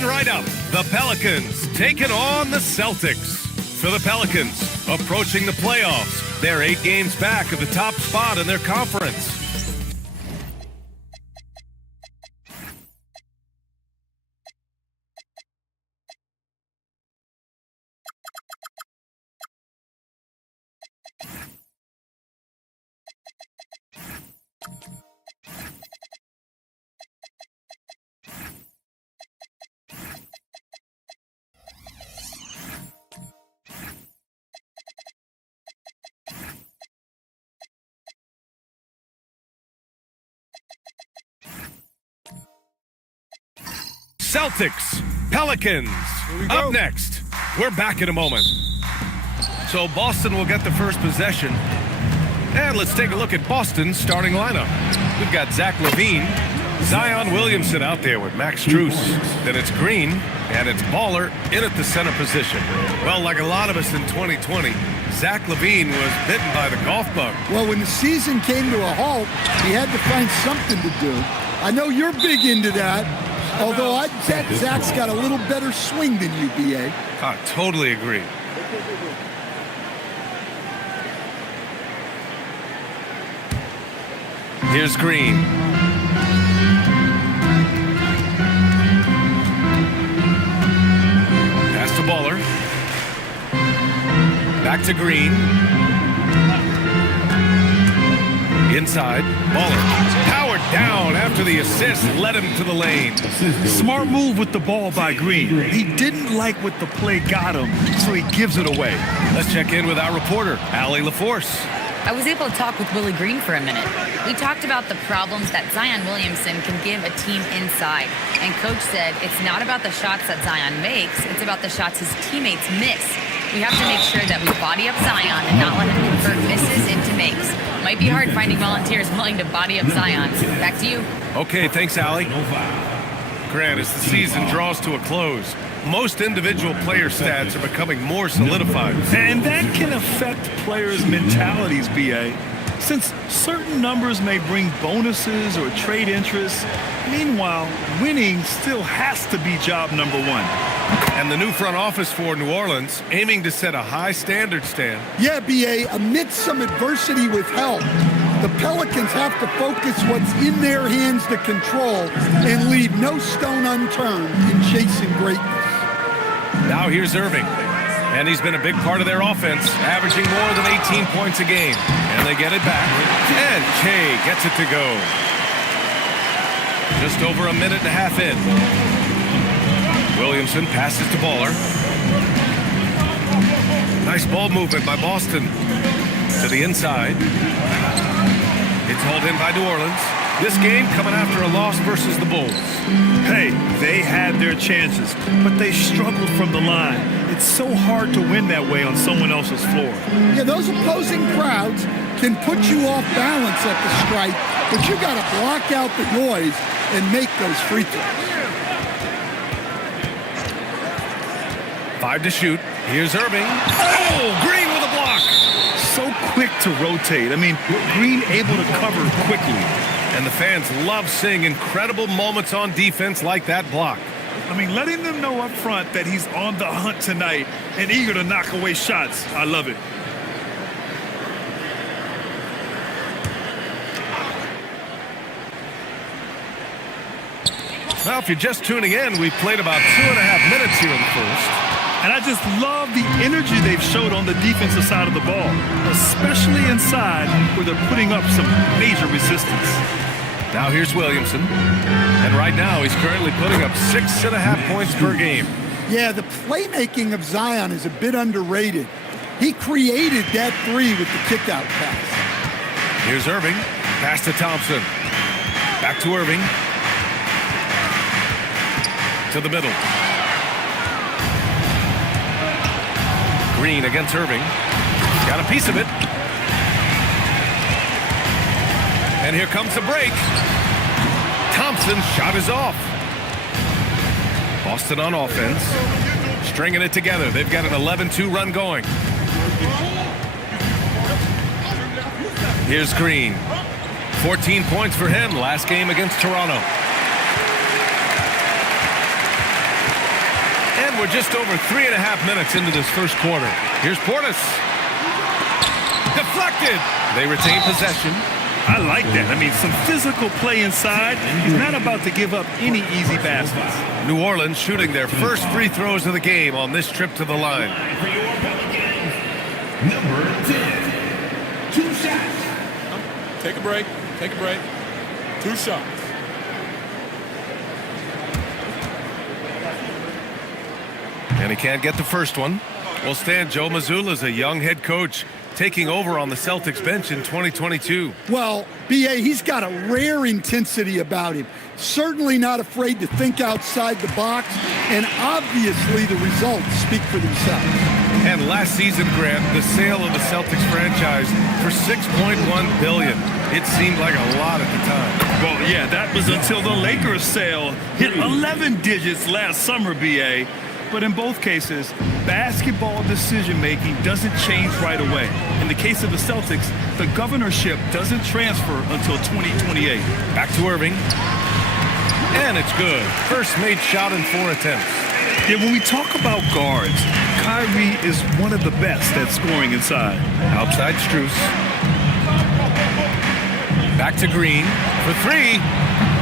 Coming right up, the Pelicans taking on the Celtics. For the Pelicans, approaching the playoffs, they're 8 games back of the top spot in their conference. Celtics, Pelicans. Up next, we're back in a moment. So Boston will get the first possession. And let's take a look at Boston's starting lineup. We've got Zach LaVine, Zion Williamson out there with Max Strus. Then it's Green, and it's Baller in at the center position. Well, like a lot of us in 2020, Zach LaVine was bitten by the golf bug. Well, when the season came to a halt, he had to find something to do. I know you're big into that, although I'd bet Zach's got a little better swing than you, B.A. I totally agree. Here's Green. Pass to Baller. Back to Green. Inside, Baller. Powered down after the assist led him to the lane. Smart move with the ball by Green. He didn't like what the play got him, so he gives it away. Let's check in with our reporter, Allie LaForce. I was able to talk with Willie Green for a minute. We talked about the problems that Zion Williamson can give a team inside. And Coach said it's not about the shots that Zion makes, it's about the shots his teammates miss. We have to make sure that we body up Zion and not let him convert misses into makes. Might be hard finding volunteers willing to body up Zion. Back to you. Okay, thanks, Allie. Grant, as the season draws to a close, most individual player stats are becoming more solidified. And that can affect players' mentalities, B.A. Since certain numbers may bring bonuses or trade interest, meanwhile, winning still has to be job number one. And the new front office for New Orleans aiming to set a high standard, Stan. Yeah, B.A., amidst some adversity with help, the Pelicans have to focus what's in their hands to control and leave no stone unturned in chasing greatness. Now here's Irving, and he's been a big part of their offense, averaging more than 18 points a game. And they get it back, and Che gets it to go. Just over a minute and a half in. Williamson passes to Baller. Nice ball movement by Boston. To the inside. It's hauled in by New Orleans. This game coming after a loss versus the Bulls. Hey, they had their chances, but they struggled from the line. It's so hard to win that way on someone else's floor. Yeah, those opposing crowds can put you off balance at the stripe, but you got to block out the noise and make those free throws. 5 to shoot. Here's Irving. Oh, Green with a block. So quick to rotate. I mean, Green able to cover quickly. And the fans love seeing incredible moments on defense like that block. I mean, letting them know up front that he's on the hunt tonight and eager to knock away shots. I love it. Well, if you're just tuning in, we've played about 2.5 minutes here in the first. And I just love the energy they've showed on the defensive side of the ball, especially inside where they're putting up some major resistance. Now here's Williamson. And right now he's currently putting up 6.5 points per game. Yeah, the playmaking of Zion is a bit underrated. He created that three with the kickout pass. Here's Irving. Pass to Thompson. Back to Irving. To the middle. Green against Irving. Got a piece of it. And here comes the break. Thompson's shot is off. Boston on offense. Stringing it together. They've got an 11-2 run going. Here's Green. 14 points for him last game against Toronto. And we're just over 3.5 minutes into this first quarter. Here's Portis. Deflected. They retain possession. I like that. I mean, some physical play inside. He's not about to give up any easy baskets. New Orleans shooting their first free throws of the game on this trip to the line. For your Pelicans, number 10, 2 shots. Take a break. Take a break. 2 shots. And he can't get the first one. Well, Stan, Joe Mazzulla is a young head coach taking over on the Celtics bench in 2022. Well, B.A., he's got a rare intensity about him. Certainly not afraid to think outside the box, and obviously the results speak for themselves. And last season, Grant, the sale of the Celtics franchise for $6.1 billion. It seemed like a lot at the time. Well, yeah, that was until the Lakers sale hit 11 digits last summer, B.A. But in both cases, basketball decision-making doesn't change right away. In the case of the Celtics, the governorship doesn't transfer until 2028. Back to Irving. And it's good. First made shot in 4 attempts. Yeah, when we talk about guards, Kyrie is one of the best at scoring inside. Outside Strus. Back to Green for 3.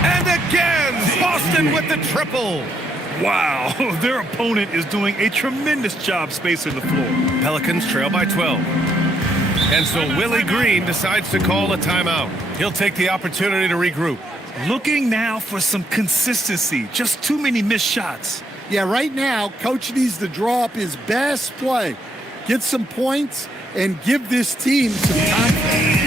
And again, Boston with the triple. Wow, their opponent is doing a tremendous job spacing the floor. Pelicans trail by 12. And so Willie Green decides to call a timeout. He'll take the opportunity to regroup. Looking now for some consistency. Just too many missed shots. Yeah, right now, Coach needs to draw up his best play, get some points, and give this team some confidence.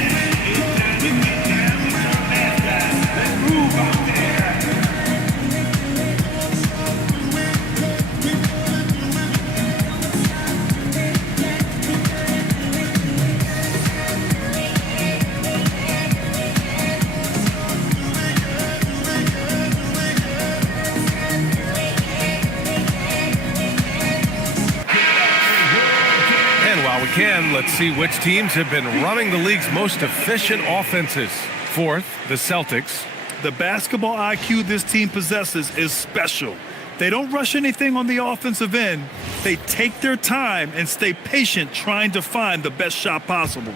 Let's see which teams have been running the league's most efficient offenses. Fourth, the Celtics. The basketball IQ this team possesses is special. They don't rush anything on the offensive end. They take their time and stay patient trying to find the best shot possible.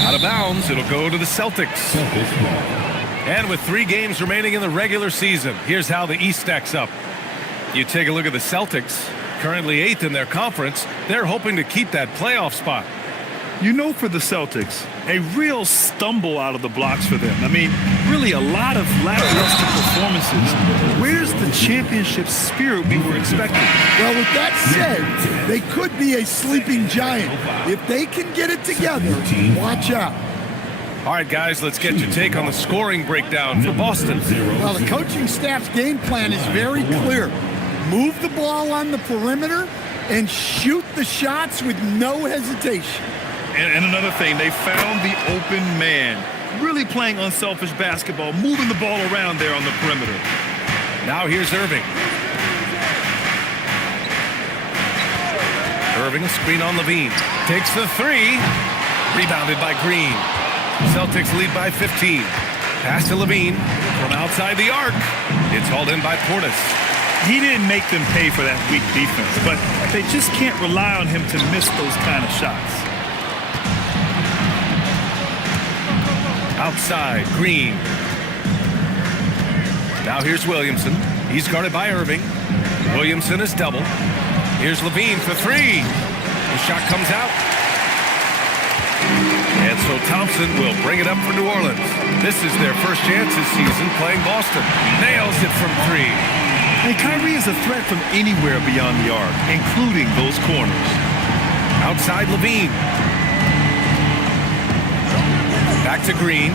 Out of bounds, it'll go to the Celtics. And with 3 games remaining in the regular season, here's how the East stacks up. You take a look at the Celtics, currently 8th in their conference. They're hoping to keep that playoff spot. You know, for the Celtics, a real stumble out of the blocks for them. I mean, really a lot of lackluster performances. Where's the championship spirit we were expecting? Well, with that said, they could be a sleeping giant. If they can get it together, watch out. All right, guys, let's get your take on the scoring breakdown for Boston. Well, the coaching staff's game plan is very clear. Move the ball on the perimeter and shoot the shots with no hesitation. And another thing, they found the open man. Really playing unselfish basketball, moving the ball around there on the perimeter. Now here's Irving. Irving, screen on Levine. Takes the 3. Rebounded by Green. Celtics lead by 15. Pass to Levine from outside the arc. It's hauled in by Portis. He didn't make them pay for that weak defense, but they just can't rely on him to miss those kind of shots. Outside, Green. Now here's Williamson. He's guarded by Irving. Williamson is double. Here's Levine for 3. The shot comes out. And so Thompson will bring it up for New Orleans. This is their first chance this season playing Boston. Nails it from 3. And Kyrie is a threat from anywhere beyond the arc, including those corners. Outside Levine. Back to Green.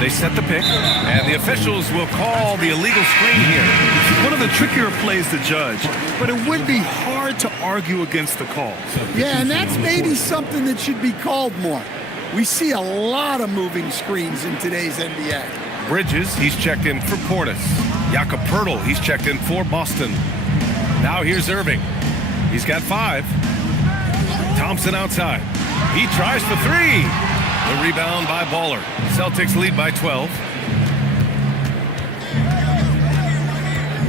They set the pick, and the officials will call the illegal screen here. One of the trickier plays to judge, but it would be hard to argue against the call. Yeah, and that's maybe something that should be called more. We see a lot of moving screens in today's NBA. Bridges, he's checked in for Portis. Jakob Poeltl, he's checked in for Boston. Now here's Irving. He's got 5. Thompson outside. He tries for 3. The rebound by Baller. Celtics lead by 12.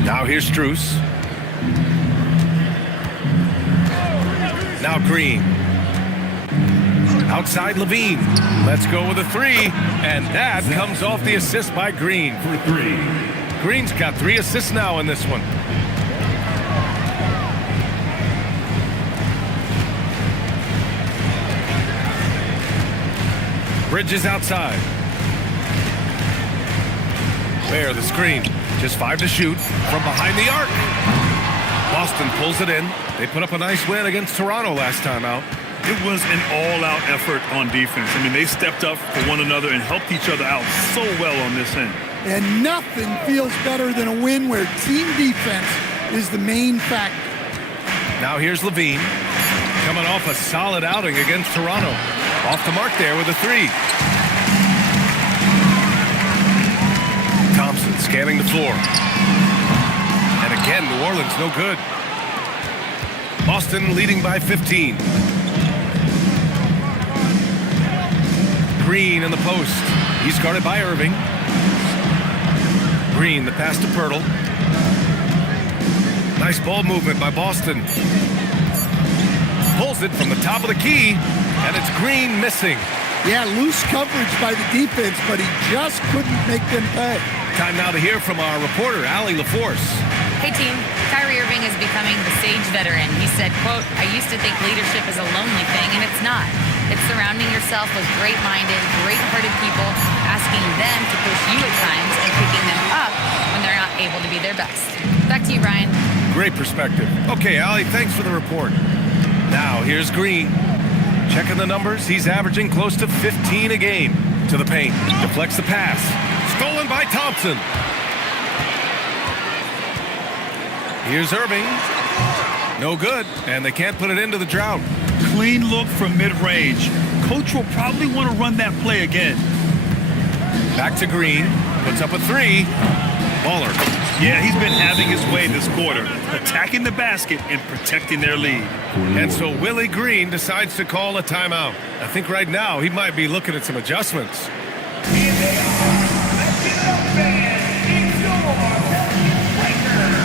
Now here's Strus. Now Green. Outside Levine. Let's go with a 3. And that comes off the assist by Green. For 3. Green's got 3 assists now in this one. Bridges outside. There, the screen. Just 5 to shoot from behind the arc. Boston pulls it in. They put up a nice win against Toronto last time out. It was an all-out effort on defense. I mean, they stepped up for one another and helped each other out so well on this end. And nothing feels better than a win where team defense is the main factor. Now here's Levine. Coming off a solid outing against Toronto. Off the mark there with a 3. Thompson scanning the floor. And again, New Orleans no good. Boston leading by 15. Green in the post. He's guarded by Irving. Green, the pass to Pirtle. Nice ball movement by Boston. Pulls it from the top of the key, and it's Green missing. Yeah, loose coverage by the defense, but he just couldn't make them pay. Time now to hear from our reporter, Allie LaForce. Hey team, Kyrie Irving is becoming the sage veteran. He said, quote, "I used to think leadership is a lonely thing, and it's not. It's surrounding yourself with great-minded, great-hearted people, asking them to push you at times and picking them up when they're not able to be their best." Back to you, Brian. Great perspective. Okay, Allie, thanks for the report. Now, here's Green. Checking the numbers, he's averaging close to 15 a game. To the paint, deflects the pass. Stolen by Thompson. Here's Irving. No good, and they can't put it into the drought. Clean look from mid-range. Coach will probably want to run that play again. Back to Green. Puts up a 3. Baller. Yeah, he's been having his way this quarter, attacking the basket and protecting their lead. And so Willie Green decides to call a timeout. I think right now he might be looking at some adjustments. Here they are. Let's get up, fans. It's your Lakers.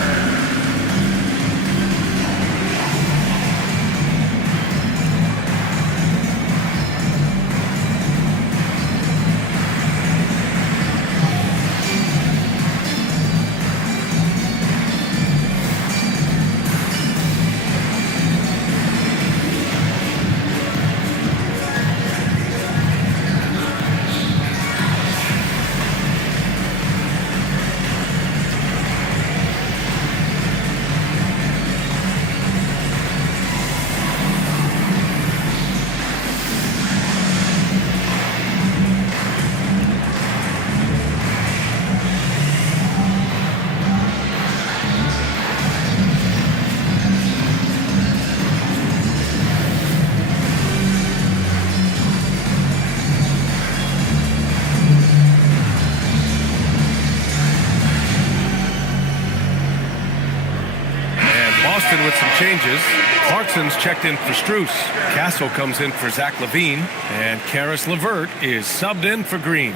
With some changes. Clarkson's checked in for Strus. Castle comes in for Zach LaVine. And Karis LeVert is subbed in for Green.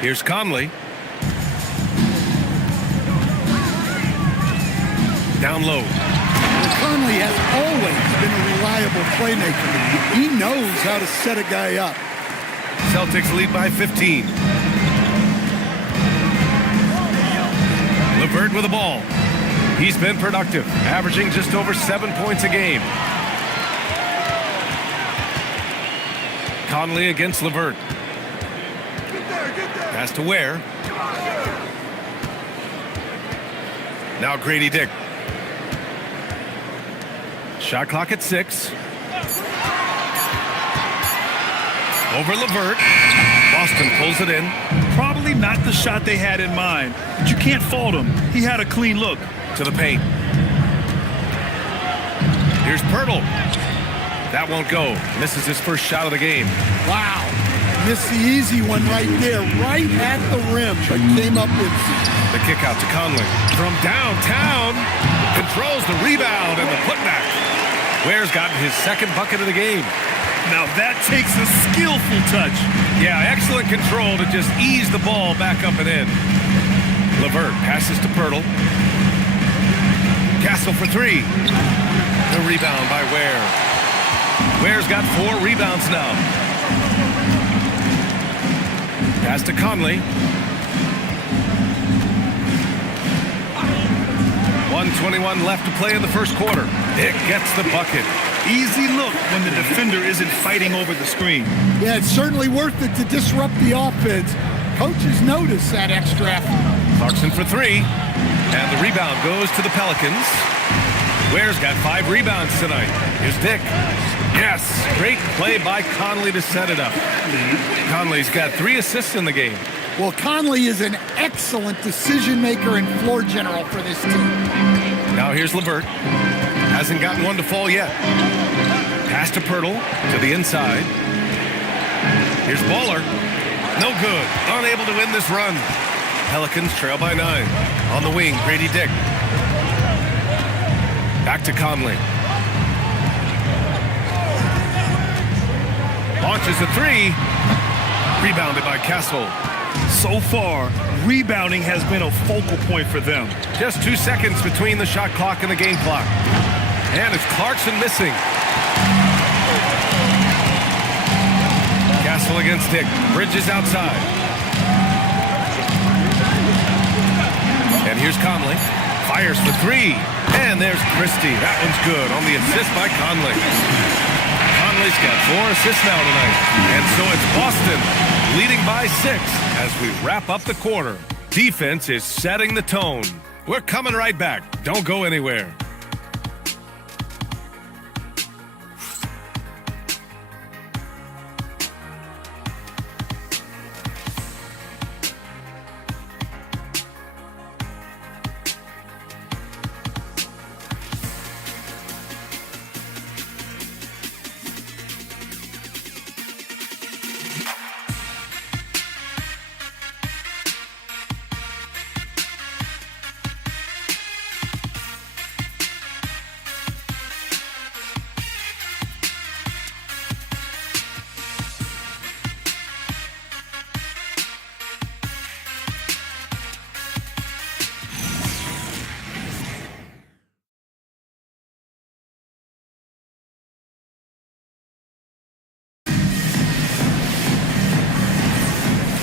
Here's Conley. Down low. Conley has always been a reliable playmaker. He knows how to set a guy up. Celtics lead by 15. LeVert with the ball. He's been productive, averaging just over 7 points a game. Conley against LeVert. Pass to Ware. Now Grady Dick. Shot clock at 6. Over LeVert. Boston pulls it in. Probably not the shot they had in mind, but you can't fault him. He had a clean look. To the paint. Here's Pirtle. That won't go. Misses his first shot of the game. Wow. Missed the easy one right there, right at the rim, but came up with The kick out to Conley. From downtown, controls the rebound and the putback. Ware's gotten his second bucket of the game. Now that takes a skillful touch. Yeah, excellent control to just ease the ball back up and in. LeVert passes to Pirtle. Castle for three. The rebound by Ware. Ware's got 4 rebounds now. Pass to Conley. 1:21 left to play in the first quarter. Dick gets the bucket. Easy look when the defender isn't fighting over the screen. Yeah, it's certainly worth it to disrupt the offense. Coaches notice that extra effort. Clarkson for 3. And the rebound goes to the Pelicans. Ware's got 5 rebounds tonight. Here's Dick. Yes, great play by Conley to set it up. Conley's got 3 assists in the game. Well, Conley is an excellent decision maker and floor general for this team. Now here's LeVert. Hasn't gotten one to fall yet. Pass to Pirtle to the inside. Here's Baller. No good. Unable to win this run. Pelicans trail by 9. On the wing, Grady Dick. Back to Conley. Launches a 3. Rebounded by Castle. So far, rebounding has been a focal point for them. Just 2 seconds between the shot clock and the game clock. And it's Clarkson missing. Castle against Dick. Bridges outside. And here's Conley. Fires for 3. And there's Christie. That one's good on the assist by Conley. Conley's got 4 assists now tonight. And so it's Boston leading by 6 as we wrap up the quarter. Defense is setting the tone. We're coming right back. Don't go anywhere.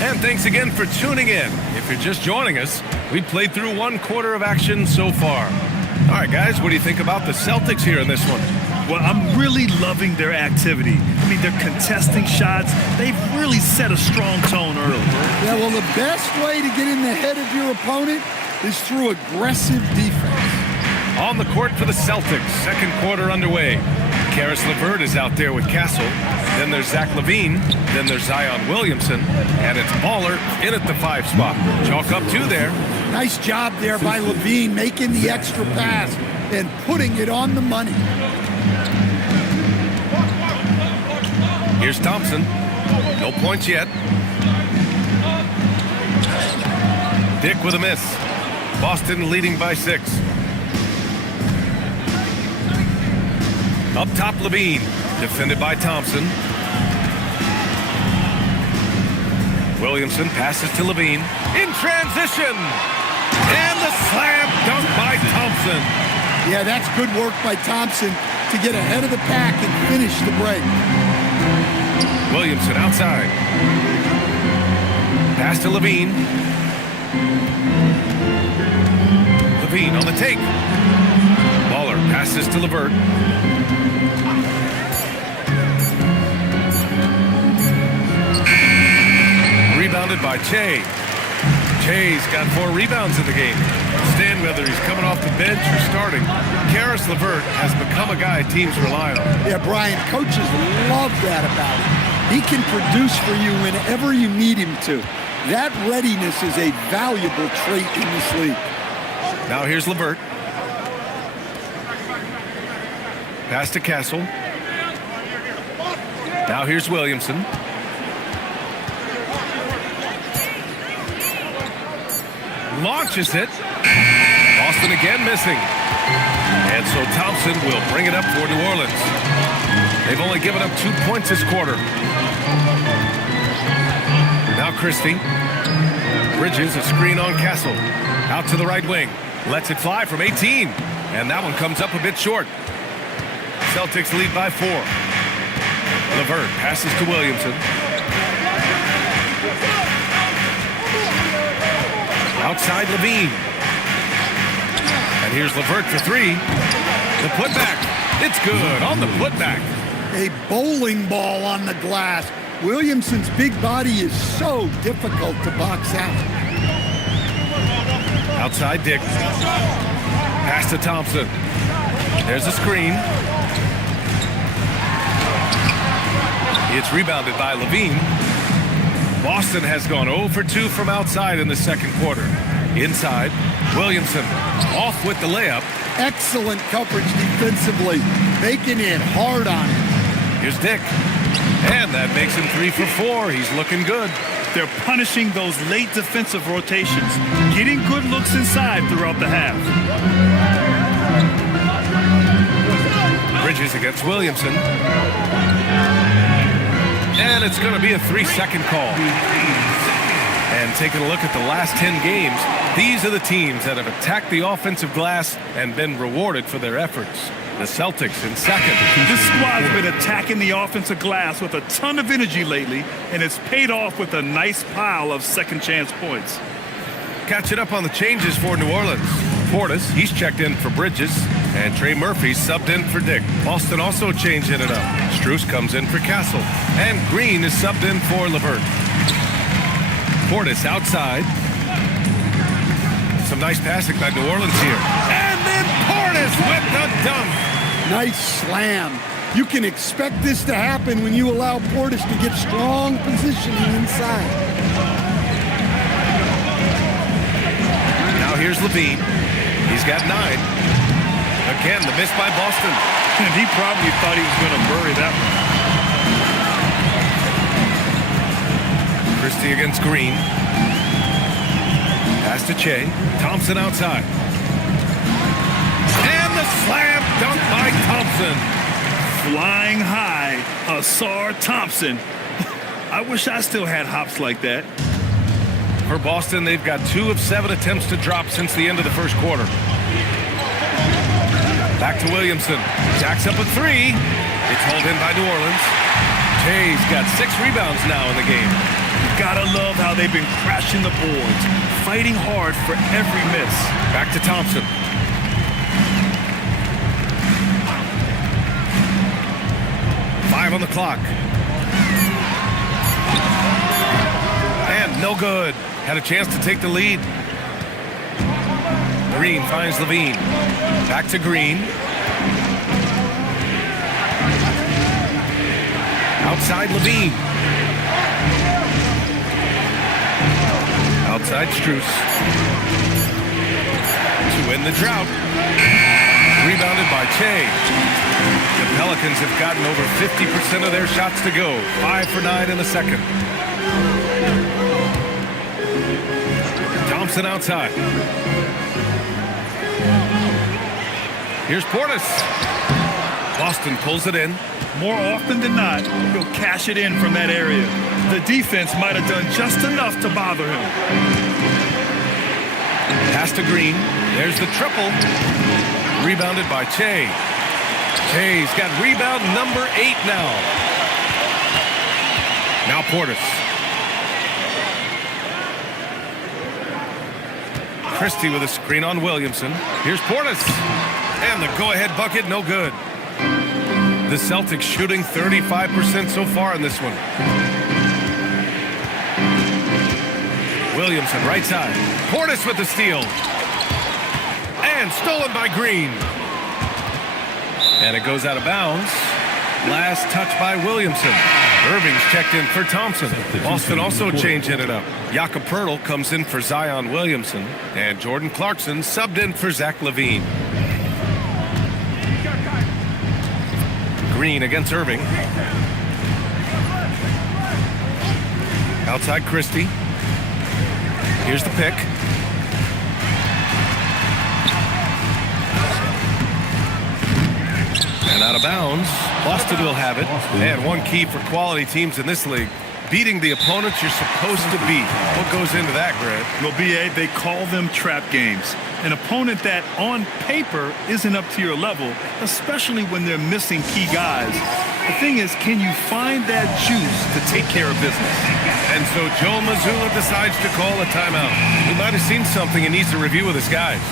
And thanks again for tuning in. If you're just joining us, we played through 1 quarter of action so far. All right, guys, what do you think about the Celtics here in this one? Well, I'm really loving their activity. I mean, they're contesting shots. They've really set a strong tone early. Yeah, well, the best way to get in the head of your opponent is through aggressive defense. On the court for the Celtics, second quarter underway. Karis LeVert is out there with Castle. Then there's Zach LaVine. Then there's Zion Williamson. And it's Baller in at the 5 spot. Chalk up 2 there. Nice job there by LaVine, making the extra pass and putting it on the money. Here's Thompson. No points yet. Dick with a miss. Boston leading by 6. Up top, LaVine. Defended by Thompson. Williamson passes to LaVine. In transition. And the slam dunk by Thompson. Yeah, that's good work by Thompson to get ahead of the pack and finish the break. Williamson outside. Pass to LaVine. LaVine on the take. Baller passes to LeVert. Rebounded by Che. Che's got 4 rebounds in the game. Stand whether he's coming off the bench or starting. Karis LeVert has become a guy teams rely on. Yeah, Brian, coaches love that about him. He can produce for you whenever you need him to. That readiness is a valuable trait in this league. Now here's LeVert. Pass to Castle. Now here's Williamson. launches it. Boston again missing. And so Thompson will bring it up for New Orleans. They've only given up 2 points this quarter. Now Christie. Bridges, a screen on Castle. Out to the right wing. Lets it fly from 18. And that one comes up a bit short. Celtics lead by 4. LeVert passes to Williamson. Outside Levine. And here's LeVert for 3. The putback. It's good on the putback. A bowling ball on the glass. Williamson's big body is so difficult to box out. Outside Dick. Pass to Thompson. There's a screen. It's rebounded by Levine. Boston has gone 0 for 2 from outside in the second quarter. Inside, Williamson off with the layup. Excellent coverage defensively, making it hard on him. Here's Dick. And that makes him 3 for 4. He's looking good. They're punishing those late defensive rotations, getting good looks inside throughout the half. Bridges against Williamson. And it's going to be a 3-second call. And taking a look at the last 10 games, these are the teams that have attacked the offensive glass and been rewarded for their efforts. The Celtics in second. This squad's been attacking the offensive glass with a ton of energy lately, and it's paid off with a nice pile of second chance points. Catching up on the changes for New Orleans. Portis, he's checked in for Bridges, and Trey Murphy subbed in for Dick. Boston also changing it up. Strus comes in for Castle, and Green is subbed in for LeVert. Portis outside. Some nice passing by New Orleans here. And then Portis with the dunk. Nice slam. You can expect this to happen when you allow Portis to get strong positioning inside. Now here's Levine. He's got 9. Again, the miss by Boston. And he probably thought he was going to bury that one. Christie against Green. Pass to Che. Thompson outside. And the slam dunk by Thompson. Flying high, Asar Thompson. I wish I still had hops like that. For Boston, they've got 2 of 7 attempts to drop since the end of the first quarter. Back to Williamson. Jacks up a 3. It's hauled in by New Orleans. Che's got 6 rebounds now in the game. Gotta love how they've been crashing the boards, fighting hard for every miss. Back to Thompson. Five on the clock. And no good. Had a chance to take the lead. Green finds Levine. Back to Green. Outside Levine. Outside Strus. To win the drought. Rebounded by Che. The Pelicans have gotten over 50% of their shots to go. 5 for 9 in the second. Thompson outside. Here's Portis. Boston pulls it in. More often than not, he'll cash it in from that area. The defense might have done just enough to bother him. Pass to Green. There's the triple. Rebounded by Che. Che's got rebound number 8 now. Now Portis. Christie with a screen on Williamson. Here's Portis. And the go-ahead bucket, no good. The Celtics shooting 35% so far in this one. Williamson, right side. Portis with the steal. And stolen by Green. And it goes out of bounds. Last touch by Williamson. Irving's checked in for Thompson. Boston also changing it up. Jakob Poeltl comes in for Zion Williamson. And Jordan Clarkson subbed in for Zach LaVine. Green against Irving. Outside Christie. Here's the pick. And out of bounds. Boston will have it. And one key for quality teams in this league, beating the opponents you're supposed to beat. What goes into that, Grant? Well, B.A., they call them trap games. An opponent that, on paper, isn't up to your level, especially when they're missing key guys. The thing is, can you find that juice to take care of business? And so Joe Mazzulla decides to call a timeout. He might have seen something and needs to review with his guys.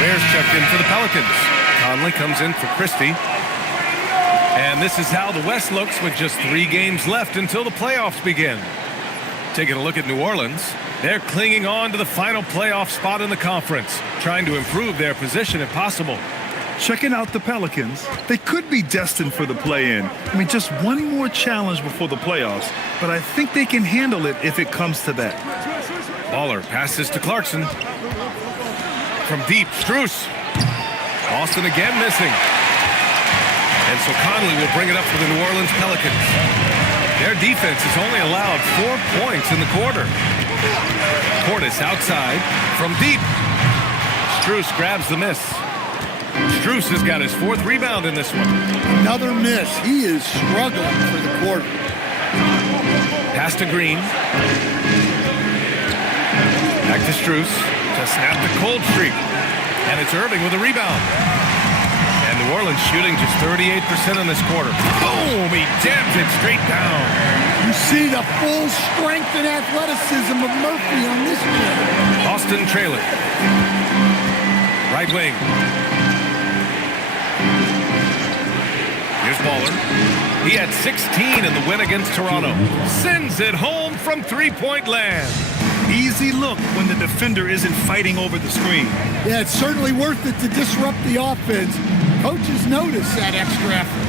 Bears checked in for the Pelicans. Conley comes in for Christie. And this is how the West looks with just 3 games left until the playoffs begin. Taking a look at New Orleans. They're clinging on to the final playoff spot in the conference, trying to improve their position if possible. Checking out the Pelicans, they could be destined for the play-in. I mean, just one more challenge before the playoffs, but I think they can handle it if it comes to that. Baller passes to Clarkson. From deep, Strus. Boston again missing. And so Conley will bring it up for the New Orleans Pelicans. Their defense has only allowed 4 points in the quarter. Portis outside from deep. Strus grabs the miss. Strus has got his 4th rebound in this one. Another miss. He is struggling for the quarter. Pass to Green. Back to Strus to snap the cold streak. And it's Irving with a rebound. And New Orleans shooting just 38% in this quarter. Boom! He jams it straight down. You see the full strength and athleticism of Murphy on this one. Boston trailing. Right wing. Here's Baller. He had 16 in the win against Toronto. Sends it home from 3-point land. Easy look when the defender isn't fighting over the screen. Yeah, it's certainly worth it to disrupt the offense. Coaches notice that extra effort.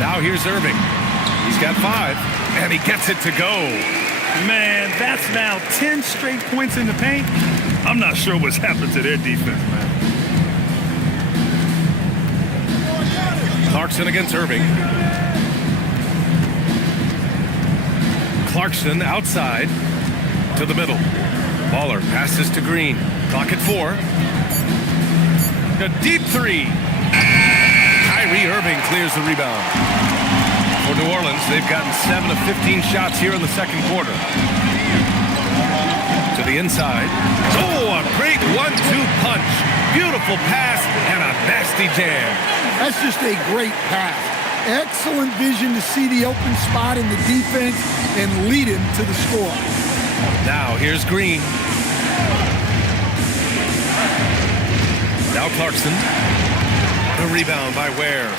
Now here's Irving. He's got 5, and he gets it to go. Man, that's now 10 straight points in the paint. I'm not sure what's happened to their defense, man. Clarkson against Irving. Clarkson outside to the middle. Baller passes to Green. Clock at 4. A deep 3. Kyrie Irving clears the rebound. For New Orleans, they've gotten 7 of 15 shots here in the second quarter. To the inside. Oh, a great 1-2 punch. Beautiful pass and a nasty jam. That's just a great pass. Excellent vision to see the open spot in the defense and lead him to the score. Now here's Green. Now Clarkson. The rebound by Ware.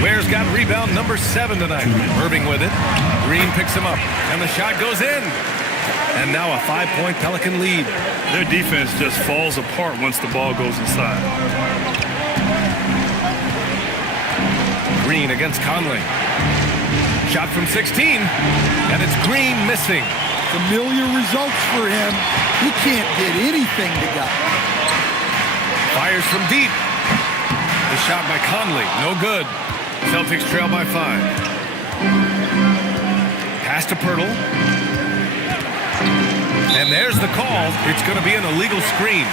Ware's got rebound number 7 tonight. Irving with it. Green picks him up, and the shot goes in. And now a 5-point Pelican lead. Their defense just falls apart once the ball goes inside. Green against Conley. Shot from 16, and it's Green missing. Familiar results for him. He can't get anything to go. Fires from deep. The shot by Conley, no good. Celtics trail by 5. Pass to Pirtle. And there's the call. It's going to be an illegal screen.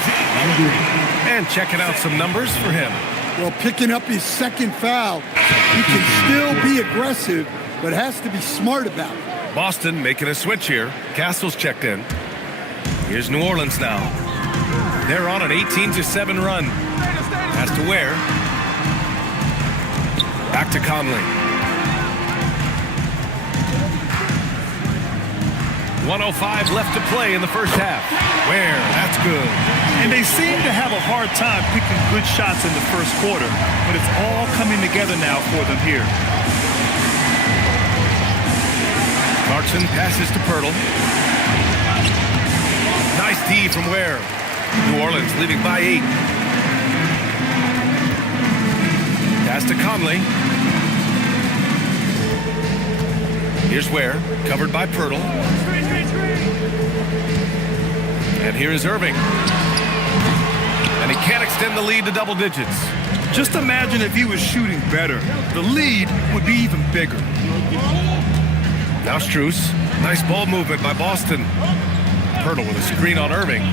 And checking out some numbers for him. Well, picking up his 2nd foul, he can still be aggressive, but has to be smart about it. Boston making a switch here. Castle's checked in. Here's New Orleans now. They're on an 18-7 run. Pass to Ware. Back to Conley. 1:05 left to play in the first half. Ware, that's good. And they seem to have a hard time picking good shots in the first quarter, but it's all coming together now for them here. Clarkson passes to Pirtle. Nice D from Ware. New Orleans leading by 8. Pass to Conley. Here's Ware, covered by Pirtle. And here is Irving. And he can't extend the lead to double digits. Just imagine if he was shooting better. The lead would be even bigger. Now Strus. Nice ball movement by Boston. Pirtle with a screen on Irving.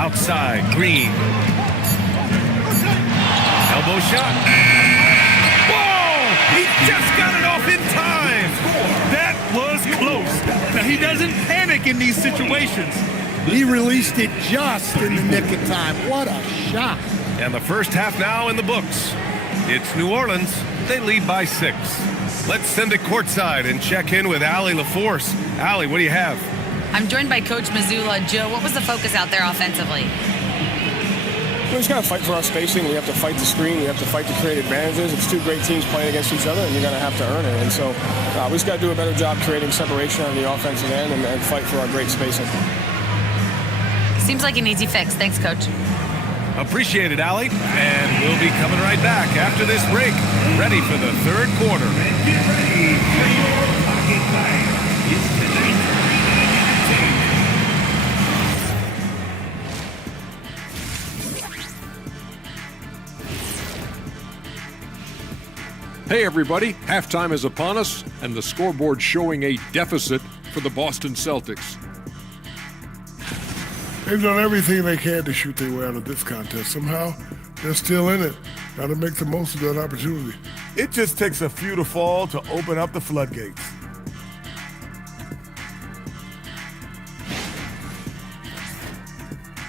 Outside, Green. Elbow shot. Whoa! He just got it off in time. That was close. Now, he doesn't panic in these situations. He released it just in the nick of time. What a shot. And the first half now in the books. It's New Orleans. They lead by 6. Let's send it courtside and check in with Allie LaForce. Allie, what do you have? I'm joined by Coach Missoula. Joe, what was the focus out there offensively? We just got to fight for our spacing. We have to fight the screen. We have to fight to create advantages. It's 2 great teams playing against each other, and you're going to have to earn it. And so we just got to do a better job creating separation on the offensive end and fight for our great spacing. Seems like an easy fix. Thanks, Coach. Appreciate it, Allie. And we'll be coming right back after this break, ready for the third quarter. Get ready for your pocket fight. It's tonight's Hey everybody, halftime is upon us and the scoreboard showing a deficit for the Boston Celtics. They've done everything they can to shoot their way out of this contest. Somehow, they're still in it. Got to make the most of that opportunity. It just takes a few to fall to open up the floodgates.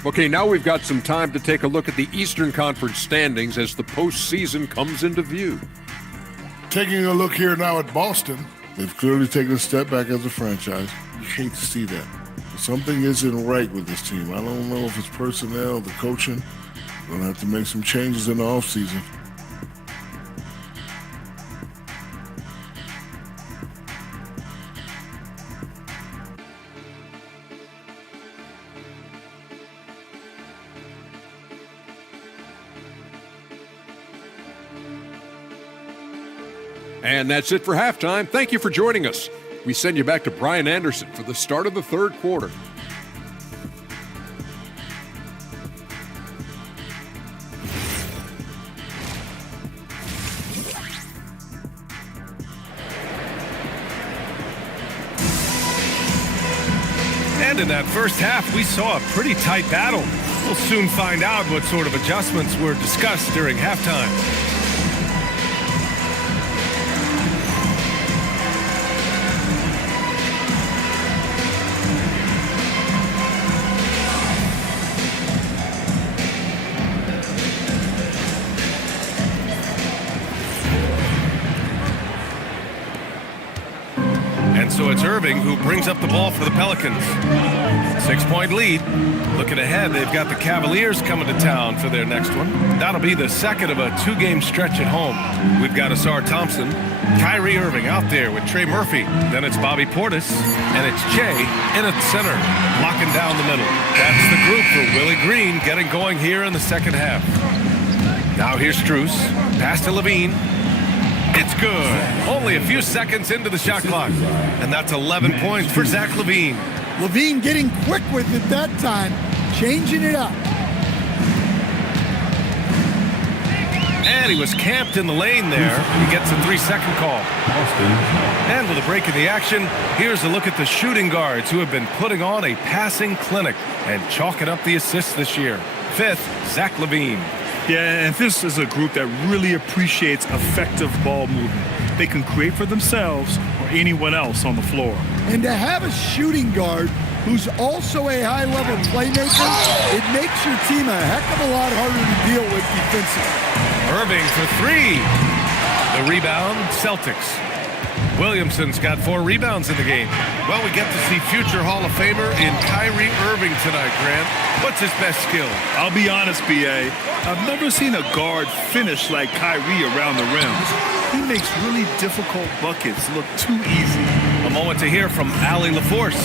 Okay, now we've got some time to take a look at the Eastern Conference standings as the postseason comes into view. Taking a look here now at Boston, they've clearly taken a step back as a franchise. You hate to see that. Something isn't right with this team. I don't know if it's personnel, the coaching. Going to have to make some changes in the offseason. And that's it for halftime. Thank you for joining us. We send you back to Brian Anderson for the start of the third quarter. And in that first half, we saw a pretty tight battle. We'll soon find out what sort of adjustments were discussed during halftime. So it's Irving who brings up the ball for the Pelicans. 6-point lead. Looking ahead, they've got the Cavaliers coming to town for their next one. That'll be the second of a 2-game stretch at home. We've got Asar Thompson, Kyrie Irving out there with Trey Murphy. Then it's Bobby Portis, and it's Jay in at center, locking down the middle. That's the group for Willie Green getting going here in the second half. Now here's Strus, pass to Levine. It's good. Only a few seconds into the shot clock. And that's 11 points for Zach LaVine. Levine getting quick with it that time, changing it up. And he was camped in the lane there. He gets a 3-second call. And with a break in the action, here's a look at the shooting guards who have been putting on a passing clinic and chalking up the assists this year. 5th, Zach LaVine. Yeah, and this is a group that really appreciates effective ball movement. They can create for themselves or anyone else on the floor. And to have a shooting guard who's also a high-level playmaker, it makes your team a heck of a lot harder to deal with defensively. Irving for 3. The rebound, Celtics. Williamson's got 4 rebounds in the game. Well, we get to see future Hall of Famer in Kyrie Irving tonight, Grant. What's his best skill? I'll be honest, B.A. I've never seen a guard finish like Kyrie around the rim. He makes really difficult buckets look too easy. A moment to hear from Allie LaForce.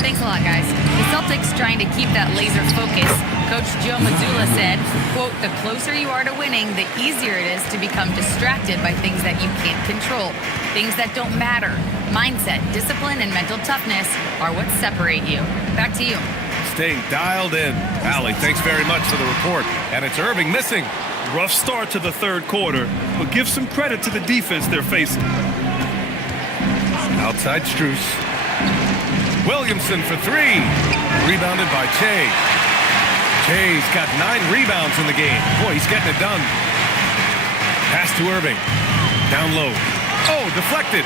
Thanks a lot, guys. The Celtics trying to keep that laser focus. Coach Joe Mazzulla said, quote, the closer you are to winning, the easier it is to become distracted by things that you can't control, things that don't matter. Mindset, discipline, and mental toughness are what separate you. Back to you. Staying dialed in. Allie, thanks very much for the report. And it's Irving missing. Rough start to the third quarter, but give some credit to the defense they're facing. Outside Strus. Williamson for 3. Rebounded by Che. Shay's got 9 rebounds in the game. Boy, he's getting it done. Pass to Irving. Down low. Oh, deflected.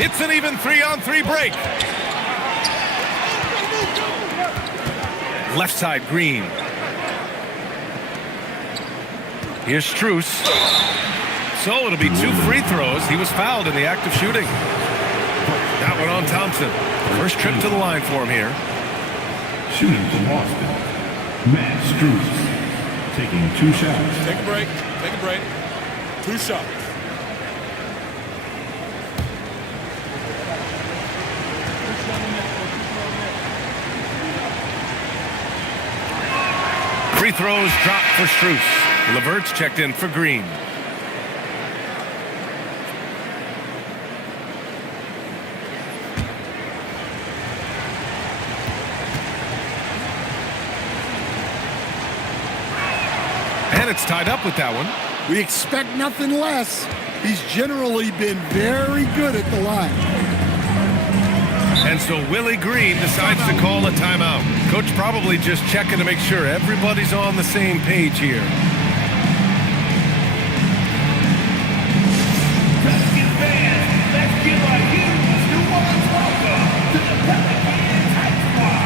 It's an even 3-on-3 break. Left side, Green. Here's Strus. So it'll be 2 free throws. He was fouled in the act of shooting. That one on Thompson. First trip to the line for him here. Shooting for Boston, Matt Strus, taking 2 shots. Take a break. Take a break. 2 shots. Free throws dropped for Strus. LeVert's checked in for Green. And it's tied up with that one. We expect nothing less. He's generally been very good at the line. And so Willie Green decides to call a timeout. Coach probably just checking to make sure everybody's on the same page here. Pelicans fans, let's give a huge New Orleans welcome to the Pelicans Hype Squad.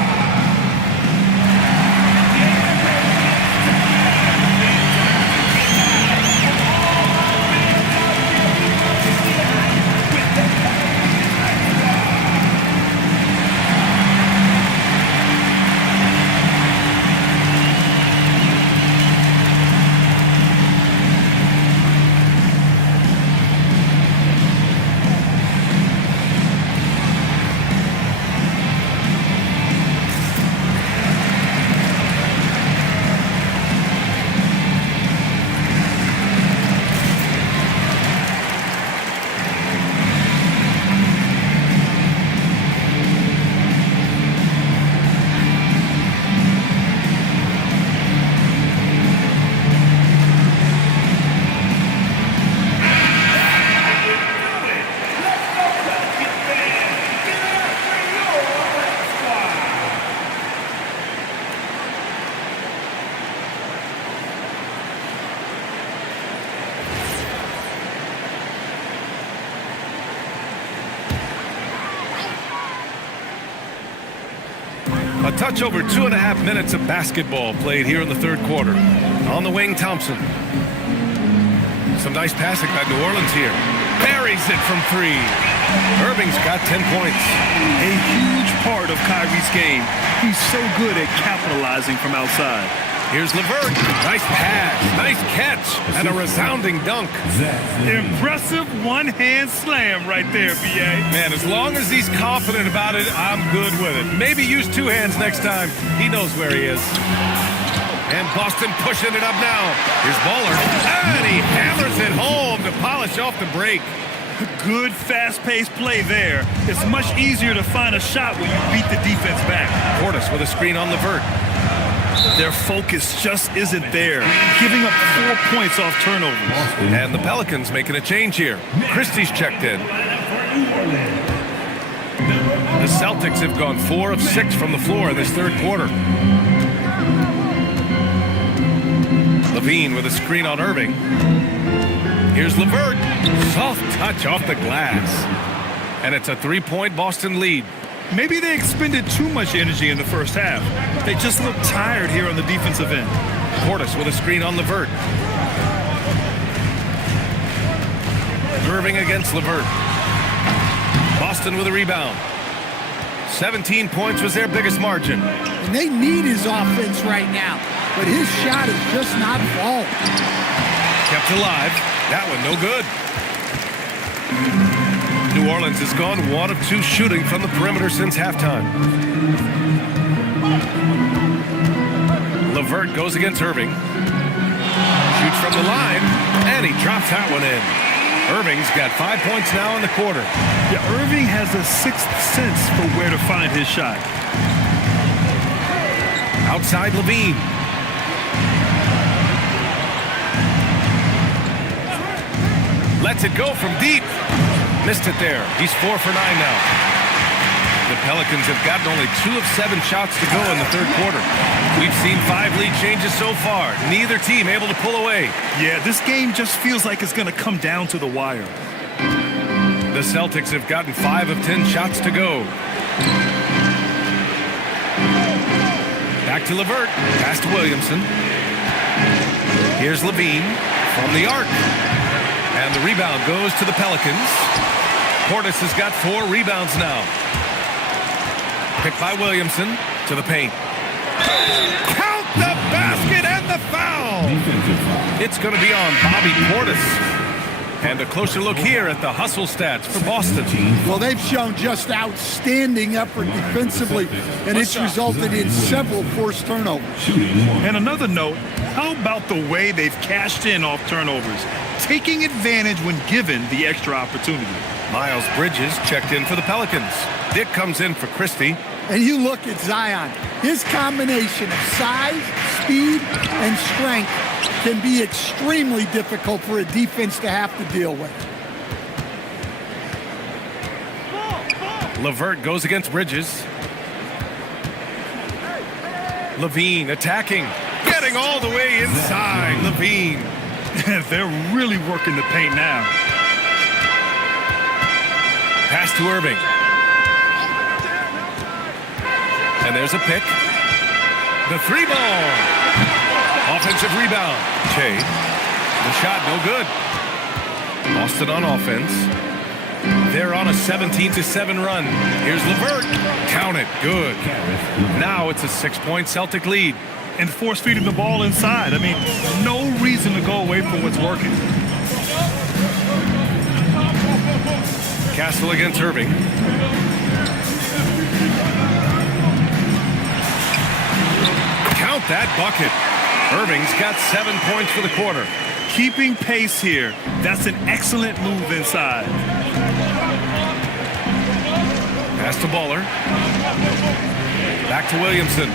A touch over 2.5 minutes of basketball played here in the third quarter. On the wing, Thompson. Some nice passing by New Orleans here. Buries it from 3. Irving's got 10 points. A huge part of Kyrie's game. He's so good at capitalizing from outside. Here's LeVert. Nice pass, nice catch, and a resounding dunk. Impressive one-hand slam right there, B.A. Man, as long as he's confident about it, I'm good with it. Maybe use 2 hands next time. He knows where he is. And Boston pushing it up now. Here's Bowler. And he hammers it home to polish off the break. Good fast-paced play there. It's much easier to find a shot when you beat the defense back. Portis with a screen on LeVert. Their focus just isn't there, giving up 4 points off turnovers. And the Pelicans making a change here. Christie's checked in. The Celtics have gone 4 of 6 from the floor in this third quarter. Levine with a screen on Irving. Here's LeVert. Soft touch off the glass. And it's a 3-point Boston lead. Maybe they expended too much energy in the first half. They just look tired here on the defensive end. Portis with a screen on LeVert. Irving against LeVert. Boston with a rebound. 17 points was their biggest margin. And they need his offense right now, but his shot is just not falling. Kept alive. That one no good. New Orleans has gone 1 of 2 shooting from the perimeter since halftime. LeVert goes against Irving. Shoots from the line, and he drops that one in. Irving's got 5 points now in the quarter. Yeah, Irving has a 6th sense for where to find his shot. Outside Levine. Lets it go from deep. Missed it there. He's 4 for 9 now. The Pelicans have gotten only 2 of 7 shots to go in the third quarter. We've seen 5 lead changes so far. Neither team able to pull away. Yeah, this game just feels like it's going to come down to the wire. The Celtics have gotten 5 of 10 shots to go. Back to LeVert. Pass to Williamson. Here's Levine from the arc. And the rebound goes to the Pelicans. Portis has got 4 rebounds now. Picked by Williamson to the paint. Count the basket and the foul! It's going to be on Bobby Portis. And a closer look here at the hustle stats for Boston. Well, they've shown just outstanding effort defensively, and it's resulted in several forced turnovers. And another note, how about the way they've cashed in off turnovers, taking advantage when given the extra opportunity? Miles Bridges checked in for the Pelicans. Dick comes in for Christie. And you look at Zion, his combination of size, speed, and strength can be extremely difficult for a defense to have to deal with. LeVert goes against Bridges. Levine attacking, getting all the way inside. Levine. They're really working the paint now. Pass to Irving. And there's a pick. The 3-ball. Offensive rebound. Che. The shot no good. Boston on offense. They're on a 17-7 run. Here's LeVert. Count it. Good. Now it's a 6-point Celtic lead. And force feeding the ball inside. I mean, no reason to go away from what's working. Castle against Irving. Count that bucket. Irving's got 7 points for the quarter. Keeping pace here. That's an excellent move inside. Pass to Bowler. Back to Williamson.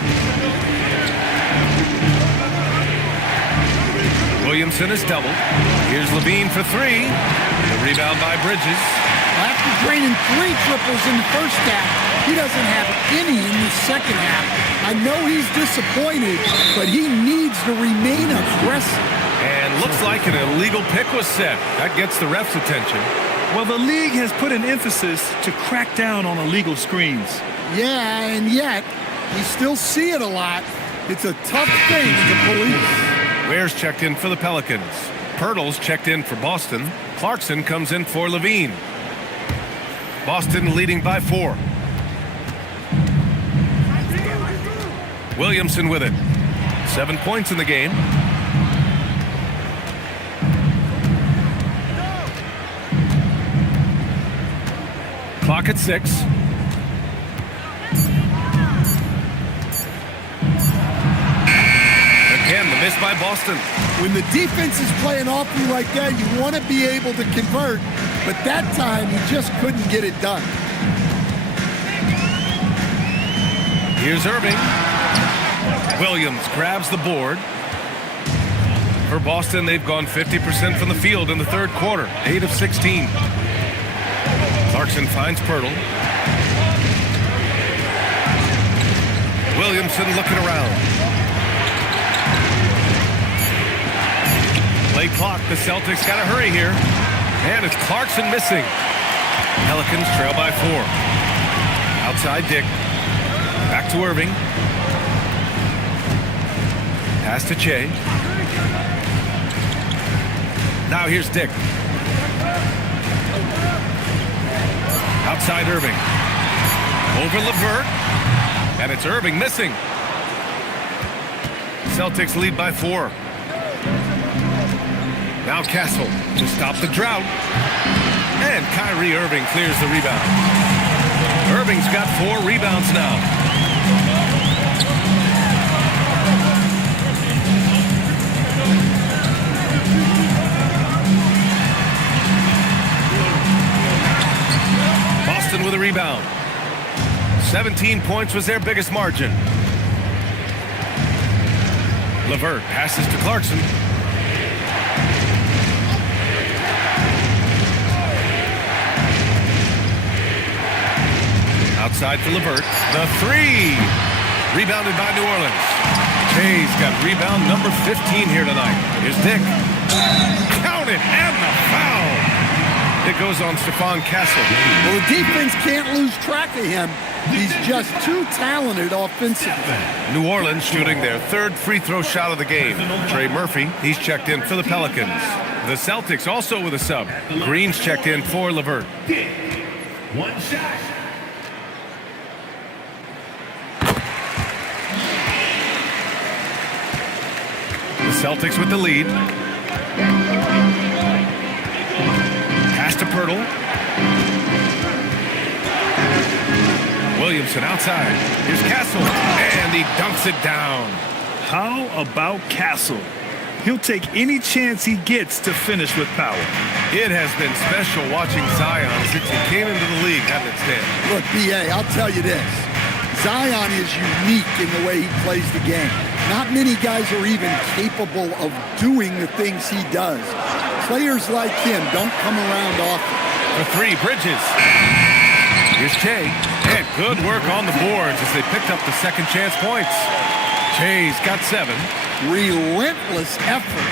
Williamson is doubled. Here's Levine for 3. The rebound by Bridges. After draining 3 triples in the first half, he doesn't have any in the second half. I know he's disappointed, but he needs to remain aggressive. And looks like an illegal pick was set. That gets the ref's attention. Well, the league has put an emphasis to crack down on illegal screens. Yeah, and yet, we still see it a lot. It's a tough thing to police. Ware's checked in for the Pelicans. Pirtle's checked in for Boston. Clarkson comes in for Levine. Boston leading by 4. Williamson with it. 7 points in the game. Clock at 6. Again, the miss by Boston. When the defense is playing off you like that, you want to be able to convert, but that time he just couldn't get it done. Here's Irving. Williams grabs the board. For Boston, they've gone 50% from the field in the third quarter, 8 of 16. Clarkson finds Pirtle. Williamson looking around. Play clock. The Celtics got to hurry here. And it's Clarkson missing. Pelicans trail by 4. Outside Dick. Back to Irving. Pass to Che. Now here's Dick. Outside Irving. Over LeVert. And it's Irving missing. Celtics lead by 4. Now Castle to stop the drought. And Kyrie Irving clears the rebound. Irving's got 4 rebounds now. Boston with a rebound. 17 points was their biggest margin. LeVert passes to Clarkson. Outside Outside for LeVert. The three. Rebounded by New Orleans. Jay's got rebound number 15 here tonight. Here's Dick. Count it, and the foul. It goes on Stephon Castle. Well, the defense can't lose track of him. He's just too talented offensively. New Orleans shooting their third free throw shot of the game. Trey Murphy, he's checked in for the Pelicans. The Celtics also with a sub. Green's checked in for LeVert. One shot. The Celtics with the lead. Pass to Pirtle. Williamson outside. Here's Castle, and he dunks it down. How about Castle? He'll take any chance he gets to finish with power. It has been special watching Zion since he came into the league, hasn't it, Stan? Look, B.A., I'll tell you this. Zion is unique in the way he plays the game. Not many guys are even capable of doing the things he does. Players like him don't come around often. For three, Bridges. Here's Che. And good work on the boards as they picked up the second chance points. Che's got 7. Relentless effort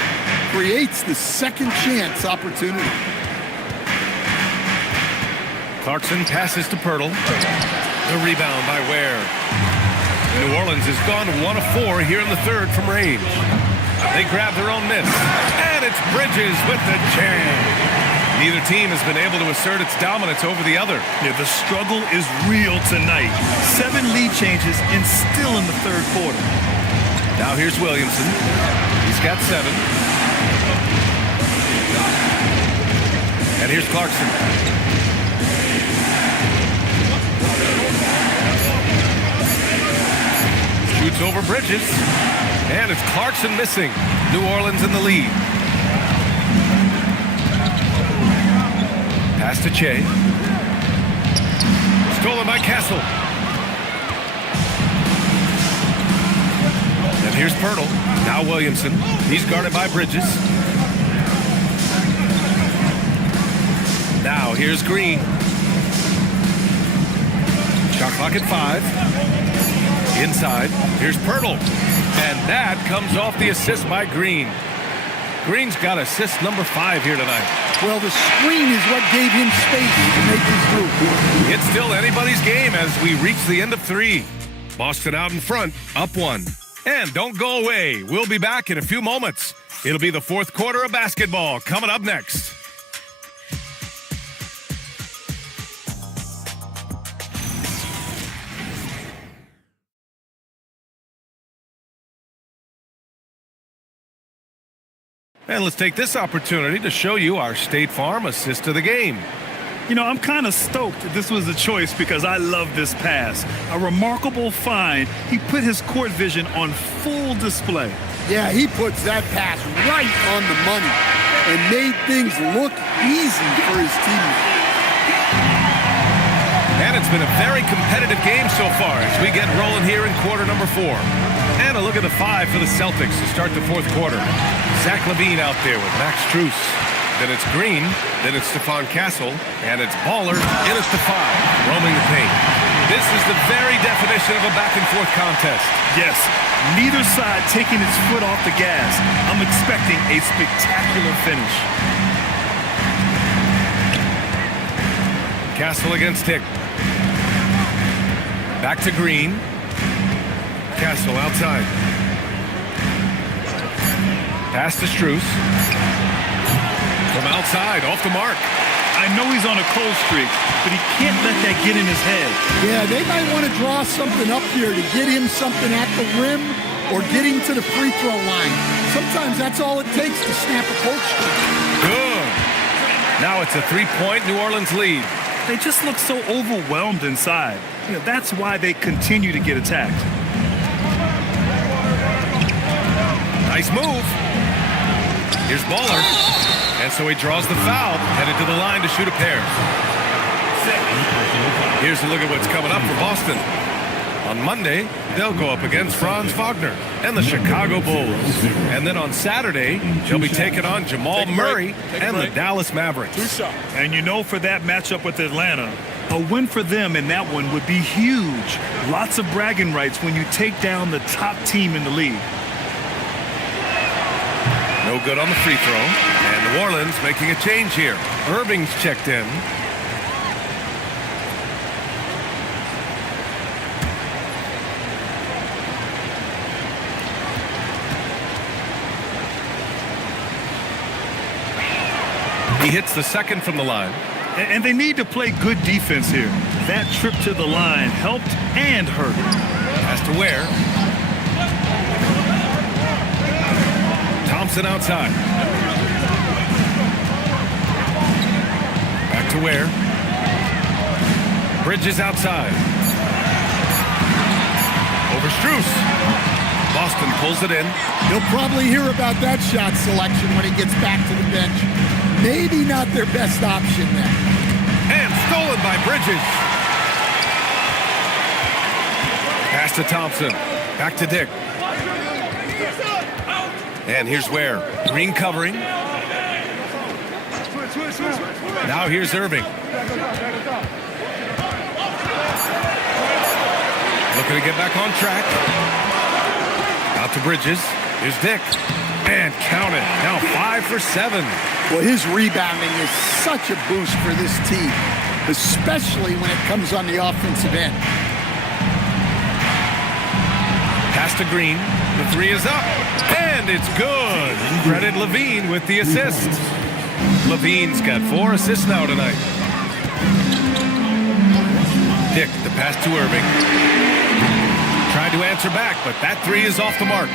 creates the second chance opportunity. Clarkson passes to Pirtle. The rebound by Ware. New Orleans has gone 1 of 4 here in the third from range. They grab their own miss. And it's Bridges with the jam. Neither team has been able to assert its dominance over the other. Yeah, the struggle is real tonight. 7 lead changes and still in the third quarter. Now here's Williamson. He's got 7. And here's Clarkson. Shoots over Bridges. And it's Clarkson missing. New Orleans in the lead. Pass to Che. Stolen by Castle. And here's Pirtle. Now Williamson. He's guarded by Bridges. Now here's Green. Shot clock at 5. Inside. Here's Pirtle. And that comes off the assist by Green. Green's got assist number 5 here tonight. Well, the screen is what gave him space to make his move. It's still anybody's game as we reach the end of 3. Boston out in front, up 1. And don't go away. We'll be back in a few moments. It'll be the fourth quarter of basketball coming up next. And let's take this opportunity to show you our State Farm assist of the game. You know, I'm kind of stoked this was a choice because I love this pass. A remarkable find. He put his court vision on full display. Yeah, he puts that pass right on the money and made things look easy for his teammates. And it's been a very competitive game so far as we get rolling here in quarter number 4. And a look at the 5 for the Celtics to start the fourth quarter. Zach LaVine out there with Max Strus. Then it's Green. Then it's Stephon Castle. And it's Baller. And it's the 5, roaming the paint. This is the very definition of a back-and-forth contest. Yes, neither side taking its foot off the gas. I'm expecting a spectacular finish. Castle against Hick. Back to Green. Castle outside. Pass to Strus. From outside, off the mark. I know he's on a cold streak, but he can't let that get in his head. Yeah, they might want to draw something up here to get him something at the rim or get him to the free throw line. Sometimes that's all it takes to snap a cold streak. Good. Now it's a 3-point New Orleans lead. They just look so overwhelmed inside. You know, that's why they continue to get attacked. Nice move. Here's Baller. And so he draws the foul, headed to the line to shoot a pair. Here's a look at what's coming up for Boston. On Monday, they'll go up against Franz Wagner and the Chicago Bulls. And then on Saturday, they'll be taking on Jamal Murray and the Dallas Mavericks. And you know, for that matchup with Atlanta, A win for them in that one would be huge. Lots of bragging rights when you take down the top team in the league. No good on the free throw. And New Orleans making a change here. Irving's checked in. He hits the second from the line. And they need to play good defense here. That trip to the line helped and hurt. Has to Ware. Thompson outside. Back to Ware. Bridges outside. Over Strus. Boston pulls it in. He'll probably hear about that shot selection when he gets back to the bench. Maybe not their best option there. And stolen by Bridges. Pass to Thompson. Back to Dick. And here's Ware. Green covering. Now here's Irving. Looking to get back on track. Out to Bridges. Here's Dick. And count it. Now 5 for 7. Well, his rebounding is such a boost for this team, especially when it comes on the offensive end. Pass to Green. The three is up. And it's good. Credit Levine with the assist. Levine's got 4 assists now tonight. Dick, the pass to Irving. Tried to answer back, but that three is off the mark.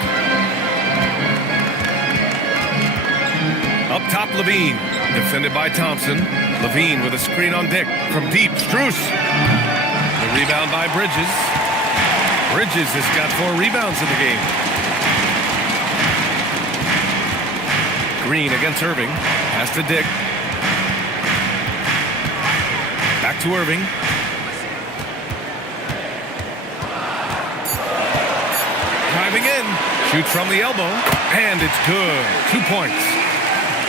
Up top, Levine. Defended by Thompson. Levine with a screen on Dick. From deep, Strus. The rebound by Bridges. Bridges has got 4 rebounds in the game. Green against Irving. Pass to Dick. Back to Irving. Driving in. Shoots from the elbow. And it's good. 2 points.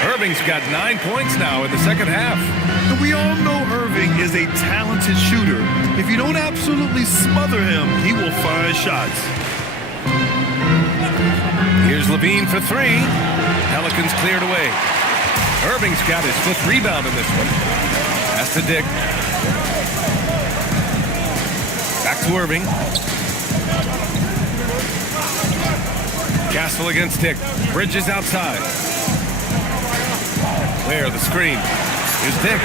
Irving's got 9 points now in the second half. And we all know Irving is a talented shooter. If you don't absolutely smother him, he will find shots. Here's Levine for 3. Pelicans cleared away. Irving's got his 5th rebound in this one. Pass to Dick. Back to Irving. Castle against Dick. Bridges outside. Ware, the screen. Here's Dick.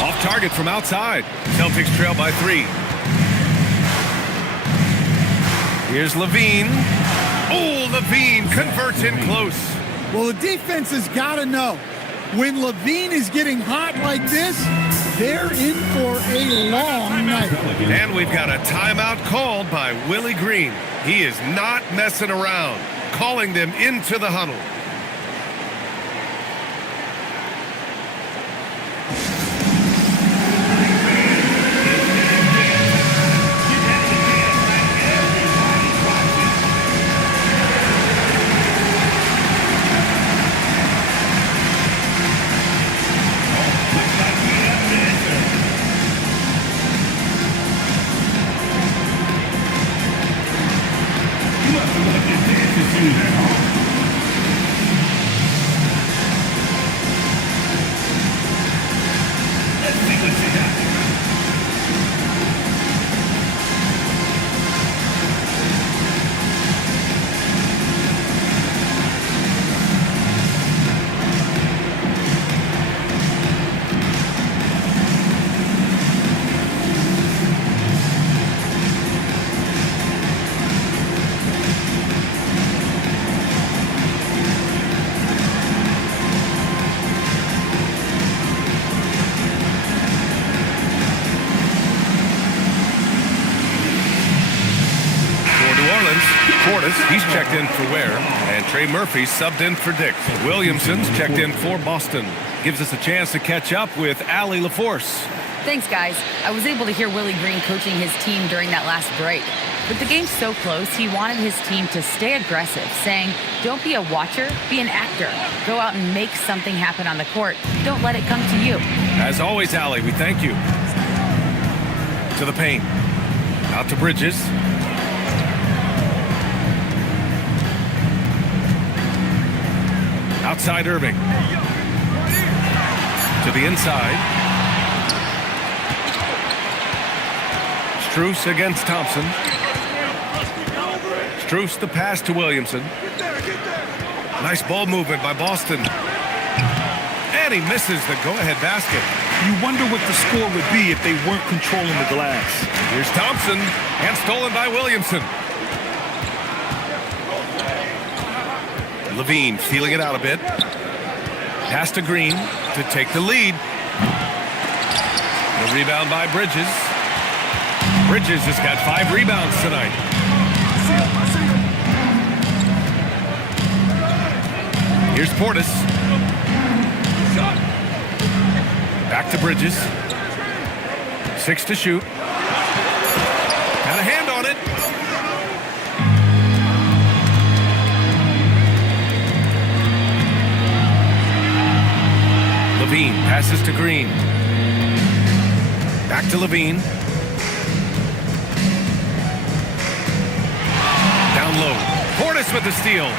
Off target from outside. Celtics trail by 3. Here's Levine. Oh, Levine converts in close. Well, the defense has got to know, when Levine is getting hot like this, they're in for a long night. And we've got a timeout called by Willie Green. He is not messing around, calling them into the huddle. He's checked in for Ware, and Trey Murphy subbed in for Dick. Williamson's checked in for Boston. Gives us a chance to catch up with Allie LaForce. Thanks, guys. I was able to hear Willie Green coaching his team during that last break. With the game so close, he wanted his team to stay aggressive, saying, don't be a watcher, be an actor. Go out and make something happen on the court. Don't let it come to you. As always, Allie, we thank you. To the paint. Out to Bridges. Outside Irving. To the inside. Strus against Thompson. Strus the pass to Williamson. Nice ball movement by Boston. And he misses the go-ahead basket. You wonder what the score would be if they weren't controlling the glass. Here's Thompson, and stolen by Williamson. Levine feeling it out a bit. Pass to Green to take the lead. The rebound by Bridges. Bridges has got 5 rebounds tonight. Here's Portis. Back to Bridges. 6 to shoot. Got a hand on it. Levine passes to Green. Back to Levine. Down low. Portis with the steal.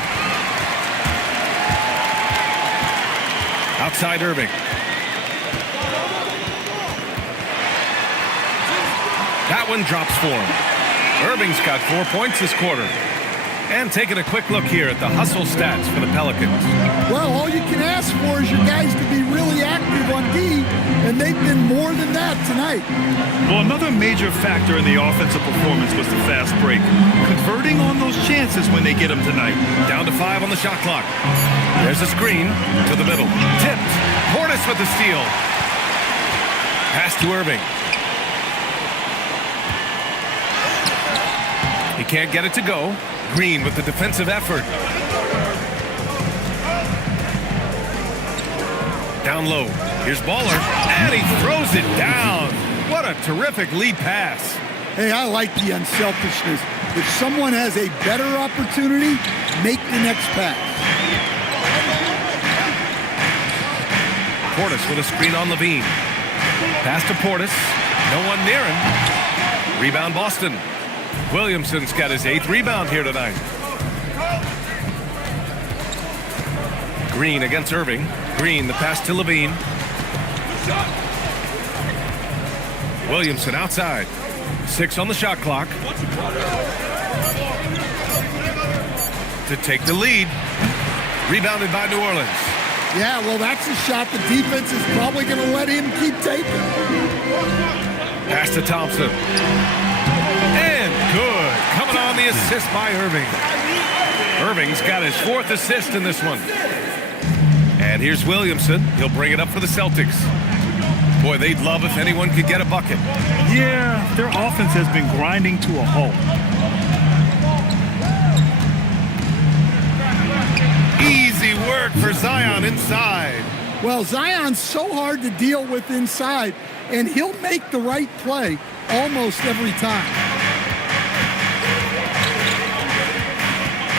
Outside Irving. That one drops for him. Irving's got 4 points this quarter. And taking a quick look here at the hustle stats for the Pelicans. Well, all you can ask for is your guys to be really active on D, and they've been more than that tonight. Well, another major factor in the offensive performance was the fast break. Converting on those chances when they get them tonight. Down to 5 on the shot clock. There's a screen to the middle. Tipped. Portis with the steal. Pass to Irving. He can't get it to go. Green with the defensive effort. Down low. Here's Baller. And he throws it down. What a terrific lead pass. Hey, I like the unselfishness. If someone has a better opportunity, make the next pass. Portis with a screen on Levine. Pass to Portis. No one near him. Rebound Boston. Williamson's got his 8th rebound here tonight. Green against Irving. Green, the pass to Levine. Williamson outside. 6 on the shot clock. To take the lead. Rebounded by New Orleans. Yeah, well, that's a shot the defense is probably going to let him keep taking. Pass to Thompson. And good. Coming on the assist by Irving. Irving's got his 4th assist in this one. And here's Williamson. He'll bring it up for the Celtics. Boy, they'd love if anyone could get a bucket. Yeah, their offense has been grinding to a halt. Easy work for Zion inside. Well, Zion's so hard to deal with inside, and he'll make the right play almost every time.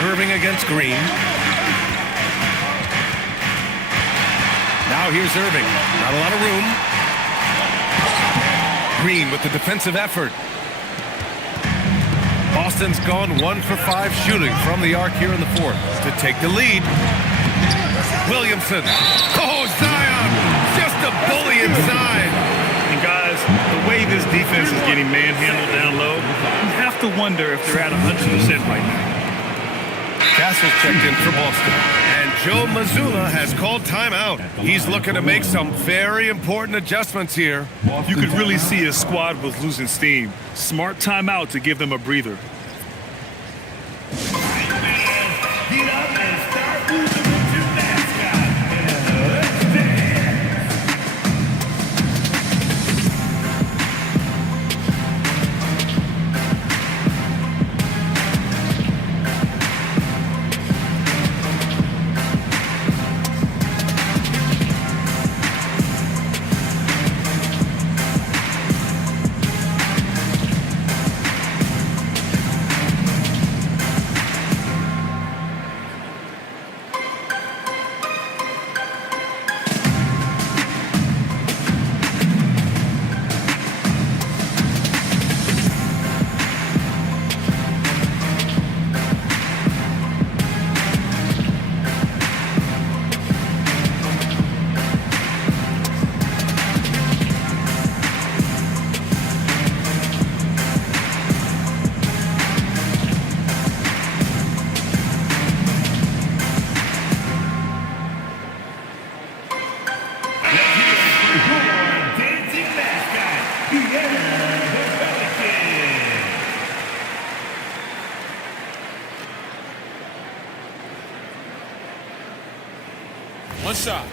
Irving against Green. Now here's Irving. Not a lot of room. Green with the defensive effort. Boston's gone 1 for 5 shooting from the arc here in the 4th to take the lead. Williamson. Oh, Zion! Just a bully inside. And guys, the way this defense is getting manhandled down low, you have to wonder if they're at 100% right now. Castle's checked in for Boston. And Joe Mazzulla has called timeout. He's looking to make some very important adjustments here. You could really see his squad was losing steam. Smart timeout to give them a breather. Get up and start moving with your mascot. Let's dance. One shot.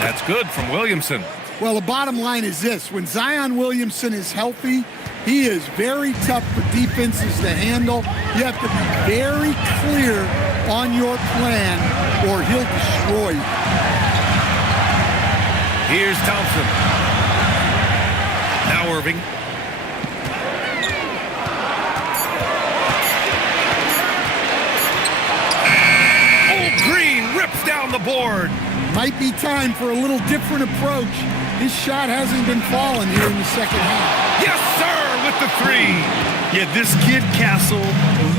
That's good from Williamson. Well, the bottom line is this. When Zion Williamson is healthy, he is very tough for defenses to handle. You have to be very clear on your plan or he'll destroy you. Here's Thompson. Now Irving. Oh, Green rips down the board. Might be time for a little different approach. His shot hasn't been falling here in the second half. Yes, sir, with the three. Yeah, this kid Castle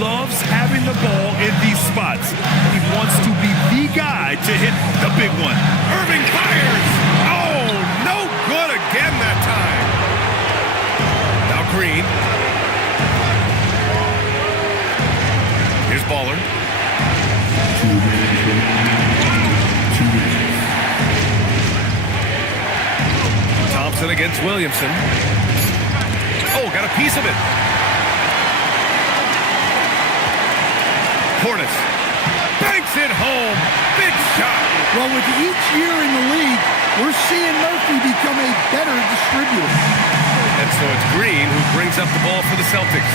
loves having the ball in these spots. He wants to be the guy to hit the big one. Irving fires. Oh, no good again that time. Now Green. Here's Baller. 2 minutes remaining. 2 minutes. Thompson against Williamson. Oh, got a piece of it. Portis banks it home. Big shot. Well, with each year in the league, we're seeing Murphy become a better distributor. And so it's Green who brings up the ball for the Celtics.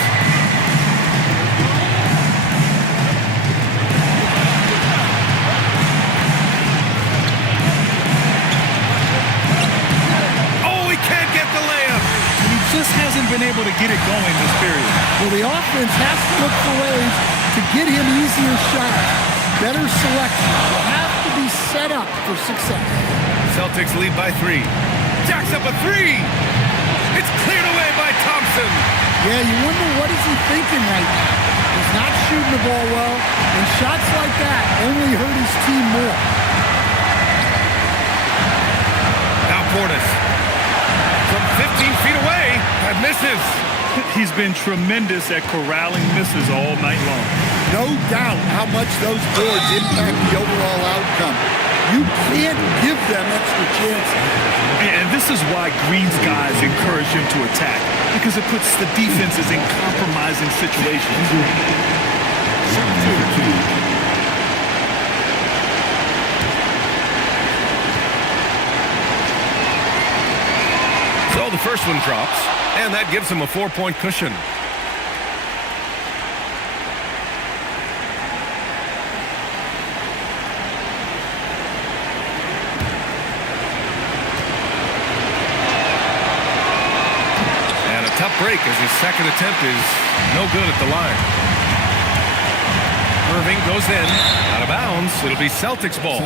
Oh, he can't get the layup. He just hasn't been able to get it going this period. Well, the offense has to look for ways to get him easier shots. Better selection. Will have to be set up for success. Celtics lead by 3. Jacks up a 3. It's cleared away by Thompson. Yeah, you wonder what is he thinking right now. He's not shooting the ball well, and shots like that only hurt his team more. Now Portis. From 15 feet away, that misses. He's been tremendous at corralling misses all night long. No doubt how much those boards impact the overall outcome. You can't give them extra chances. And this is why Green's guys encourage him to attack, because it puts the defenses in compromising situations. So the first one drops, and that gives him a 4-point cushion. And a tough break as his second attempt is no good at the line. Irving goes in, out of bounds. It'll be Celtics ball.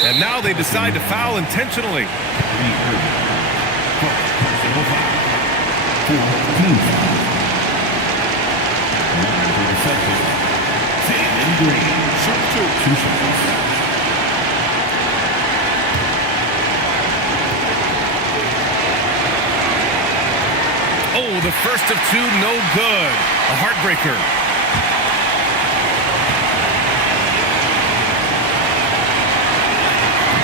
And now they decide to foul intentionally. Oh, the first of 2, no good. A heartbreaker.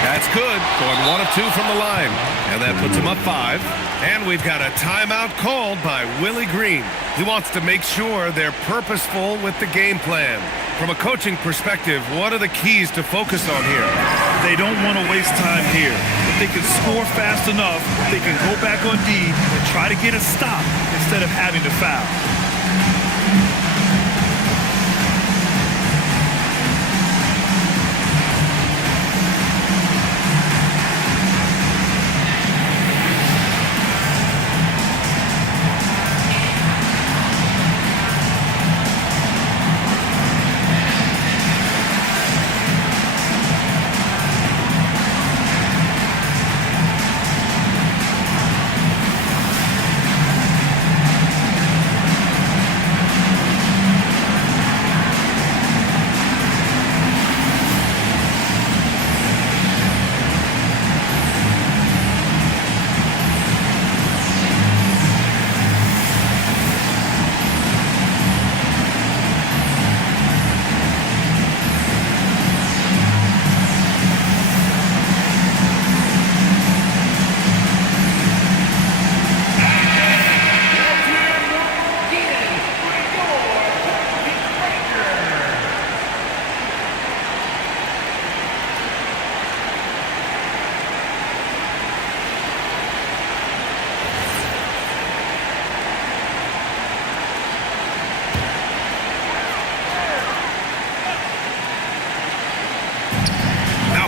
That's good. Going 1 of 2 from the line. And that puts him up 5. And we've got a timeout called by Willie Green. He wants to make sure they're purposeful with the game plan. From a coaching perspective, what are the keys to focus on here? They don't want to waste time here. If they can score fast enough, they can go back on D and try to get a stop instead of having to foul.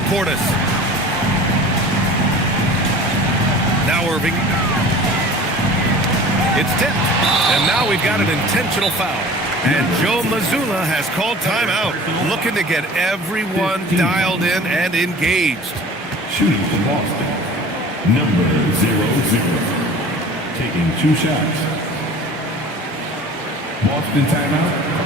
Portis. Now Irving. It's tipped. And now we've got an intentional foul. And Joe Mazzulla has called timeout, looking to get everyone dialed in and engaged. Shooting for Boston, number 00. Taking 2 shots. Boston timeout.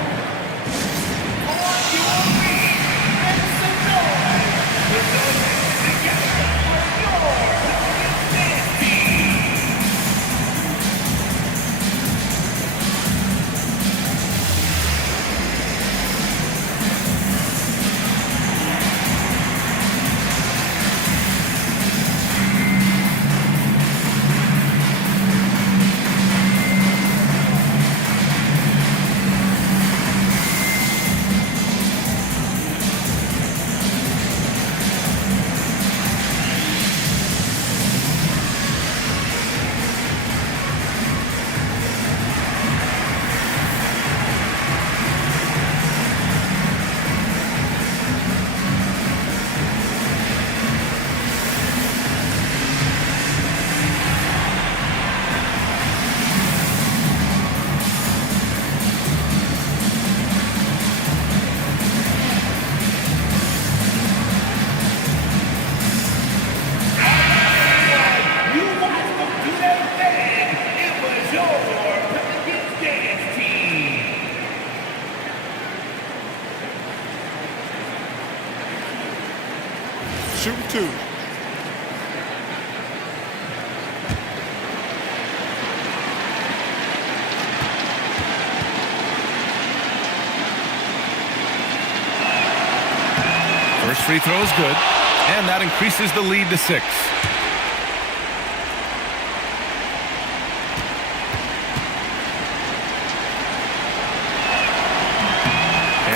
Shooting 2. First free throw is good, and that increases the lead to 6.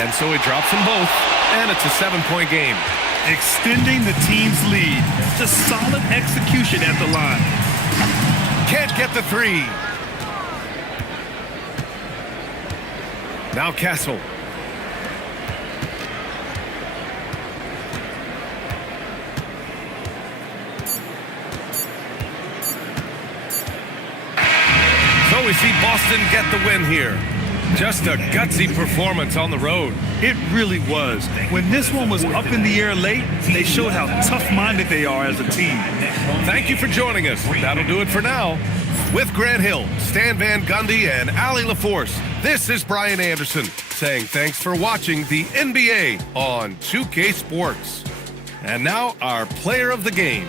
And so he drops them both, and it's a 7-point game. Extending the team's lead. Just solid execution at the line. Can't get the 3. Now Castle. So we see Boston get the win here. Just a gutsy performance on the road. It really was. When this one was up in the air late, they showed how tough-minded they are as a team. Thank you for joining us. That'll do it for now. With Grant Hill, Stan Van Gundy, and Allie LaForce, this is Brian Anderson saying thanks for watching the NBA on 2K Sports. And now our player of the game.